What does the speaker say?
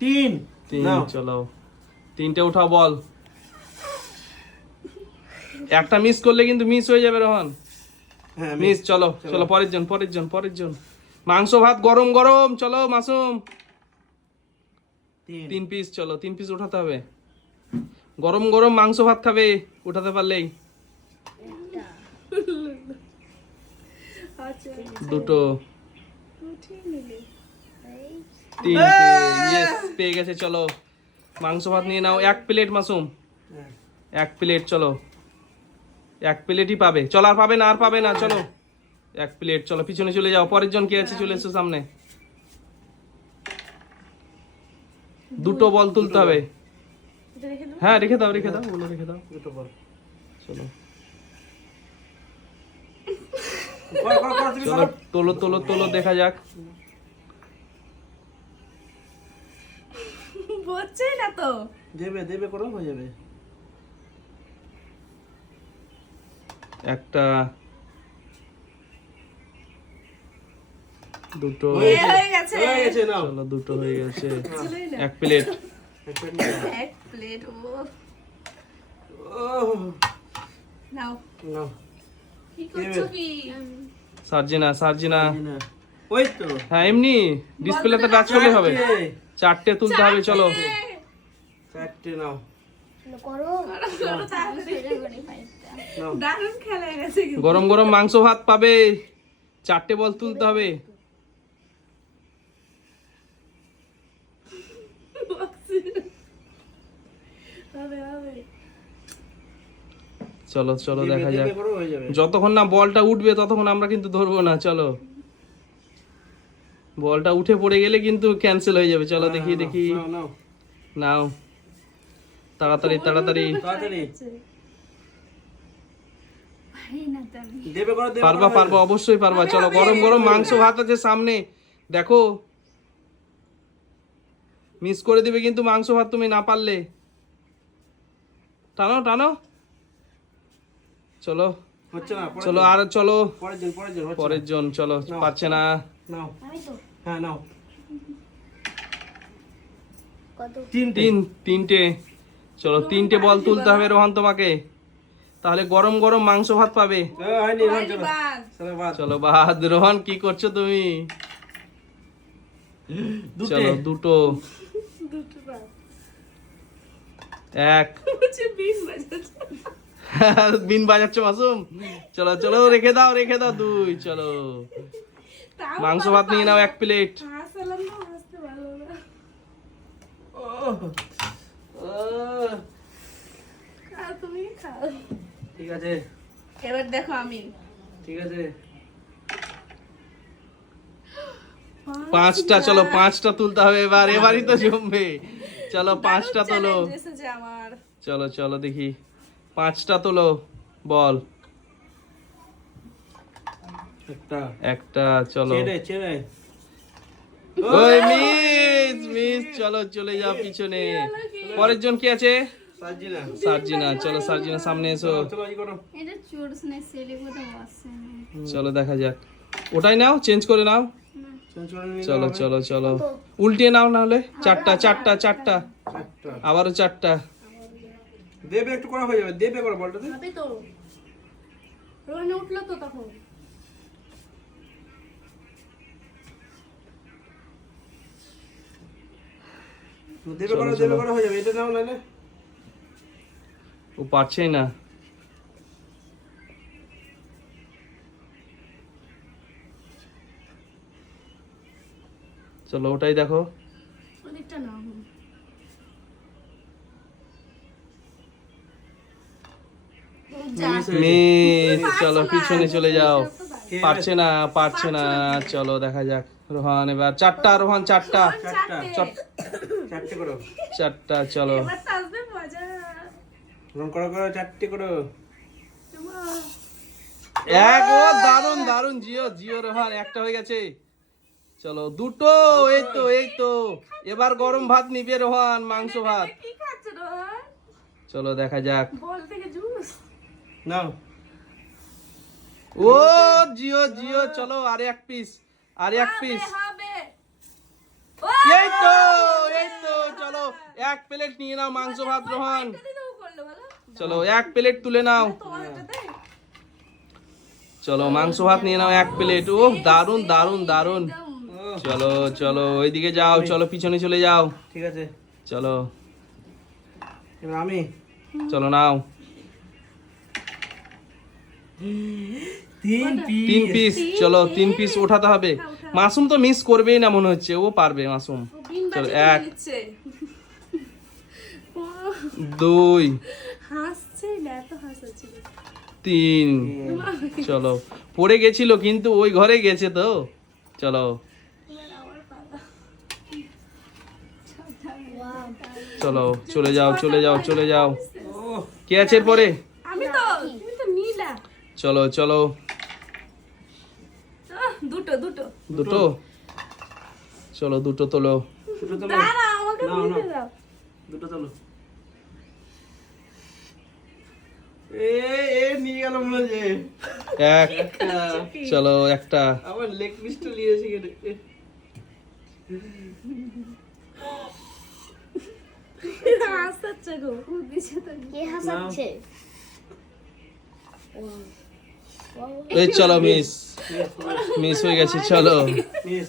তিন। নাও। চলো 3টে উঠাও বল। একটা মিস করলে কিন্তু মিস হয়ে যাবে রোহন। হ্যাঁ মিস। চলো চলো পরের জন। মাংস ভাত গরম গরম। চলো মাসুম। 3 পিস। চলো 3 পিস উঠাতে হবে। গরম গরম মাংস ভাত খাবে, উঠাতে পারলেই। দুটো, 3টে। ইয়েস, পেয়ে গেছে। চলো মাংস ভাত নিয়ে নাও। 1 প্লেট মাসুম, 1 প্লেট। চলো 1 প্লেটই পাবে। চলো আর পাবে না। চলো 1 প্লেট। চলো পিছনে চলে যাও। পরের জন কি আছে চলে এসো সামনে। দুটো বল তুলতে হবে। হ্যাঁ রেখে দাও ওগুলো রেখে দাও। দুটো বল। চলো তুমি চলো করো। তোলো দেখা যাক। বলছেই না তো। দেবে করো, হয়ে যাবে। একটা, দুটো। হয়ে গেছে। নাও। চলো দুটো হয়ে গেছে। চলেই না। 1 প্লেট। এক প্লেট। ও ওহ, নাও। নাও। কি করছো কি? সার্জিনা না। ওই তো। হ্যাঁ এমনি ডিসপ্লেতে টাচ করলে হবে। 4টে তুলতে হবে। চলো 4টে নাও। করো তাড়াতাড়ি। নাও। দারুণ খেলা হয়ে গেছে কিন্তু। গরম গরম মাংস ভাত পাবে। 4টে বল তুলতে হবে। হবে। চলো দেখা যাক। দেবে করো, হয়ে যাবে। যতক্ষণ না বলটা উঠবে ততক্ষণ আমরা কিন্তু ধরবো না। চলো বলটা উঠে পড়ে গেলে কিন্তু ক্যান্সেল হয়ে যাবে। চলো দেখি নাও। নাও তাড়াতাড়ি। তাড়াতাড়ি। দেবে করো, পারবা অবশ্যই পারবা। চলো গরম গরম মাংস ভাত আছে সামনে। দেখো মিস করে দিবে কিন্তু মাংস ভাত তুমি না পারলে। টানো। চলো হচ্ছে না। চলো আর চলো পরের জন। চলো পারছে না। নাও। হ্যাঁ নাও। কত? 3টে। চলো 3টে বল তুলতে হবে রোহন তোমাকে, তাহলে গরম গরম মাংস ভাত পাবে। হয়নি, হয়নি, বাদ। চলো বাদ। চলো বাদ। রোহন কি করছো তুমি? চলো দুটো, দুটো বাদ। 1। বুঝি বিন বাজাচ্ছে। বিন বাজাচ্ছ মাসুম। চলো রেখে দাও 2। চলো তাও মাংস ভালো ভাত নিয়ে নাও পারো। 1 প্লেট। হাসলাম না, হাসতে ভালো না। খাও তুমি, খাও। ঠিক আছে। এবার দেখো আমি। ঠিক আছে। 5টা। চলো 5টা তুলতে হবে এবারই তো জমবে। চলো 5টা তোলো। চ্যালেঞ্জ এসেছে আমার। চলো দেখি 5টা তোলো বল। একটা। চলো ছেড়ে। ওই মিস। চলো চলে যাও পিছনে। পরের জন কি আছে? সার্জিনা। চলো সার্জিনা সামনে এসো। চলো ই করো। এটা চোরস না সেলে কোথাও আসছে না। চলো দেখা যাক। ওটাই নাও, চেঞ্জ করে নাও। চেঞ্জ করে নিয়ে চলো উল্টিয়ে নাও, না হলে 4টা। চারটা। আবারও 4টা। দেবে একটু করা হয়ে যাবে। দেবে করো বলটা দে। হবে তো। রোহানে উঠলো তো তখন। দেবে করো হয়ে যাবে। এটা নাও নালে। ও পারছেই না। চলো ওটাই দেখো। ওদিকটা নাও। মিস। চলো পিছনে চলে যাও। পারছে না। চলো দেখা যাক। রোহান এবার 4টা। রোহান 4টা। চারটে করো। 4টা। চলো এবার তো আসবে মজা। রং করো, চারটে করো। ও দারুন জিও রোহান 1টা হয়ে গেছে। চলো 2টো। এই তো এবার গরম ভাত নিবে রোহান, মাংস ভাত। কি খাচ্ছ রোহান? চলো দেখা যাক। বল থেকে জুস। নাও। ও জিও। চলো আর 1 পিস। হবে। এই তো এক প্লেট নিয়ে নাও মাংস ভাত রোহন। এটাতেই তো ও করলো বলো চলো এক প্লেট তুলে নাও। তোমার এটাতে চলো মাংস ভাত নিয়ে নাও এক প্লেট। ও দারুন দারুন দারুন। চলো চলো ওইদিকে যাও, চলো পিছনে চলে যাও। ঠিক আছে, চলো এবার আমি চলো নাও। তিন তিন পিস, চলো 3 পিস ওঠাতে হবে। মাসুম তো মিস করবেই না মনে হচ্ছে, ও পারবে মাসুম। ও বিন চলো, বাজি এক। নিচ্ছে ও 2 হাসছে না এত হাসছে 3 চলো পড়ে গেছিল কিন্তু ওই ঘরে গেছে তো। চলো চলো চলে যাও চলে যাও চলে যাও। ও কে আছে এরপরে? আমি তো তুমি তো নীলা চলো চলো দুটো দুটো দুটো, চলো দুটো তোলো। দুটো তোলো, দাঁড়া আমাকে নাও, দিতে নাও। দাও দুটো তোলো। এ এ নিয়ে গেল মনে হচ্ছে এক, চলো একটা। আবার লেগ পিসটা নিয়েছি কেটে। হাসছে গো কে হাসাচ্ছে? এই চলো মিস হয়ে গেছে, চলো মিস